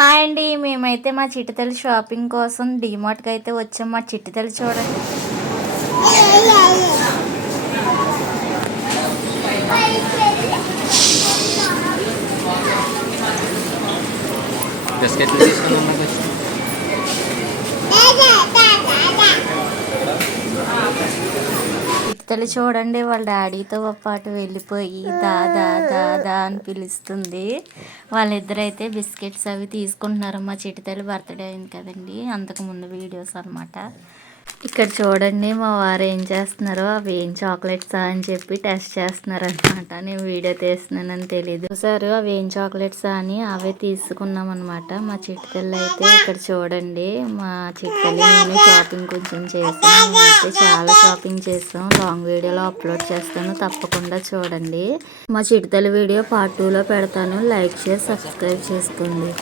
Hi అండి. మేమైతే మా చిట్టితల్లి షాపింగ్ కోసం డీమార్ట్‌కి అయితే వచ్చాం. మా చిట్టితల్లి చూడండి. బిస్కెట్లు తీసుకున్నాం. చిట్టితల్లి చూడండి వాళ్ళ డాడీతో పాటు వెళ్ళిపోయి దాదా దాదా అని పిలుస్తుంది. వాళ్ళిద్దరైతే బిస్కెట్స్ అవి తీసుకుంటున్నారు. మా చిట్టితల్లి బర్త్డే అయింది కదండి, అంతకుముందు వీడియోస్ అనమాట. ఇక్కడ చూడండి మా వారు ఏం చేస్తున్నారో, అవి ఏం చాక్లెట్స్ అని చెప్పి టెస్ట్ చేస్తున్నారు అనమాట. నేను వీడియో తీస్తున్నానని తెలీదు. సార్ అవి ఏం చాక్లెట్స్ అని అవే తీసుకున్నాం అనమాట. మా చిట్టితల్లి అయితే ఇక్కడ చూడండి, మా చిట్టితల్లి నేను షాపింగ్ కొంచెం చేసాం. అయితే చాలా షాపింగ్ చేసాం. లాంగ్ వీడియోలో అప్లోడ్ చేస్తాను, తప్పకుండా చూడండి. మా చిట్టితల్లి వీడియో పార్ట్ 2లో పెడతాను. లైక్ షేర్ సబ్స్క్రైబ్ చేసుకోండి.